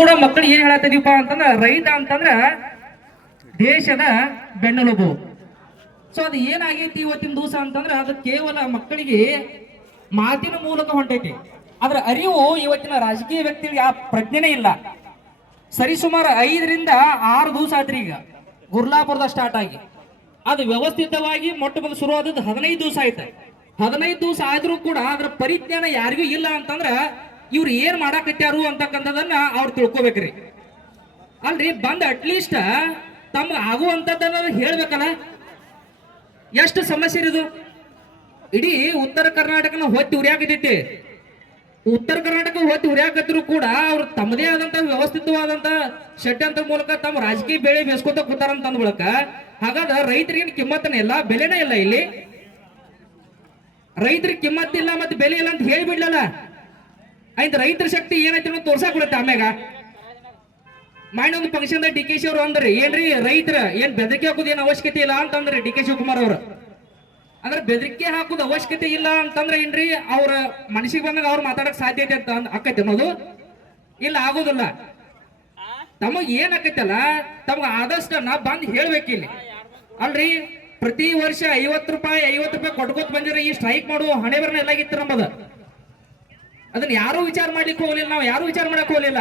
ಕೂಡ ಮಕ್ಕಳಿಗೆ ಏನ್ ಹೇಳತ್ತಿದೀವಪ್ಪ ಅಂತಂದ್ರ ರೈತ ಅಂತಂದ್ರ ದೇಶದ ಬೆನ್ನೆಲುಬು. ಸೊ ಅದು ಏನಾಗೈತಿ ಇವತ್ತಿನ ದಿವಸ ಅಂತಂದ್ರೆ ಅದು ಕೇವಲ ಮಕ್ಕಳಿಗೆ ಮಾತಿನ ಮೂಲಕ ಹೊಂಟೈತಿ. ಅದ್ರ ಅರಿವು ಇವತ್ತಿನ ರಾಜಕೀಯ ವ್ಯಕ್ತಿಗಳಿಗೆ ಆ ಪ್ರಜ್ಞೆನೇ ಇಲ್ಲ. ಸರಿಸುಮಾರು 5ರಿಂದ 6 ದಿವಸ ಆತ್ರಿ ಈಗ ಗುರ್ಲಾಪುರದ ಸ್ಟಾರ್ಟ್ ಆಗಿ. ಅದು ವ್ಯವಸ್ಥಿತವಾಗಿ ಮೊಟ್ಟ ಮೊದಲು ಶುರುವಾದದ್ದು 15 ದಿವಸ ಆಯ್ತು. 15 ದಿವಸ ಆದ್ರೂ ಕೂಡ ಅದ್ರ ಪರಿಜ್ಞಾನ ಯಾರಿಗೂ ಇಲ್ಲ ಅಂತಂದ್ರ ಇವ್ರು ಏನ್ ಮಾಡಾಕತ್ಯಾರು ಅಂತಕ್ಕಂಥದನ್ನ ಅವ್ರು ತಿಳ್ಕೊಬೇಕ್ರಿ. ಅಲ್ರಿ ಬಂದ್ ಅಟ್ಲೀಸ್ಟ್ ತಮ್ಗೆ ಆಗುವಂತದ್ದನ್ನ ಹೇಳ್ಬೇಕಲ್ಲ. ಎಷ್ಟು ಸಮಸ್ಯೆ ಇರೋದು. ಇಡೀ ಉತ್ತರ ಕರ್ನಾಟಕನ ಹೊತ್ತಿ ಉರಿಯಾಕತೈತಿ. ಉತ್ತರ ಕರ್ನಾಟಕ ಹೊತ್ತಿ ಉರಿಯಾಕತ್ತಿದ್ರು ಕೂಡ ಅವ್ರು ತಮ್ಮದೇ ಆದಂತ ವ್ಯವಸ್ಥಿತವಾದಂತ ಷಡ್ಯಂತ್ರ ಮೂಲಕ ತಮ್ಮ ರಾಜಕೀಯ ಬೆಳೆ ಬೇಸ್ಕೊತ ಕೂತಾರಂತ ಅಂದ ಬಳಕ ಹಾಗಾದ್ರೆ ರೈತರಿಗೆ ಕಿಮ್ಮತ್ತನೇ ಇಲ್ಲ, ಬೆಲೆನೇ ಇಲ್ಲ. ಇಲ್ಲಿ ರೈತರಿಗೆ ಕಿಮ್ಮತ್ತಿಲ್ಲ ಮತ್ತೆ ಬೆಲೆ ಇಲ್ಲ ಅಂತ ಹೇಳಿಬಿಡ್ಲಲ್ಲ. ಆಯ್ತು ರೈತರ ಶಕ್ತಿ ಏನೈತಿ ಅನ್ನೋದು ತೋರ್ಸಾಕ್ ಬಿಡುತ್ತೆ. ಆಮ್ಯಾಗ ಒಂದು ಫಂಕ್ಷನ್ ಡಿ ಕೆ ಶಿ ಅವರು ಅಂದ್ರಿ ಏನ್ರಿ ರೈತರ ಏನ್ ಬೆದರಿಕೆ ಹಾಕೋದು ಏನ್ ಅವಶ್ಯಕತೆ ಇಲ್ಲ ಅಂತಂದ್ರಿ ಡಿ ಕೆ ಶಿವಕುಮಾರ್ ಅವರು. ಅಂದ್ರೆ ಬೆದರಿಕೆ ಹಾಕೋದು ಅವಶ್ಯಕತೆ ಇಲ್ಲ ಅಂತಂದ್ರೆ ಏನ್ರಿ ಅವ್ರ ಮನಸ್ಸಿಗೆ ಬಂದಾಗ ಅವ್ರು ಮಾತಾಡಕ್ ಸಾಧ್ಯತೆ ಅಂತ ಆಕೈತಿ ಅನ್ನೋದು ಇಲ್ಲ, ಆಗೋದಿಲ್ಲ. ತಮಗ್ ಏನ್ ಆಕೈತಲ್ಲ ತಮಗ ಆದಷ್ಟನ್ನ ಬಂದ್ ಹೇಳ್ಬೇಕಿಲ್ಲಿ. ಅಲ್ರಿ ಪ್ರತಿ ವರ್ಷ 50 ರೂಪಾಯಿ ಕೊಟ್ಕೋತ್ ಬಂದಿರ ಈ ಸ್ಟ್ರೈಕ್ ಮಾಡುವ ಹಣೆ ಬರನ ಎಲ್ಲಾಗಿತ್ತು ನಮ್ಮದ. ಅದನ್ನ ಯಾರು ವಿಚಾರ ಮಾಡ್ಲಿಕ್ಕೆ ಹೋಗ್ಲಿಲ್ಲ, ನಾವು ಯಾರು ವಿಚಾರ ಮಾಡಕ್ ಹೋಗ್ಲಿಲ್ಲ.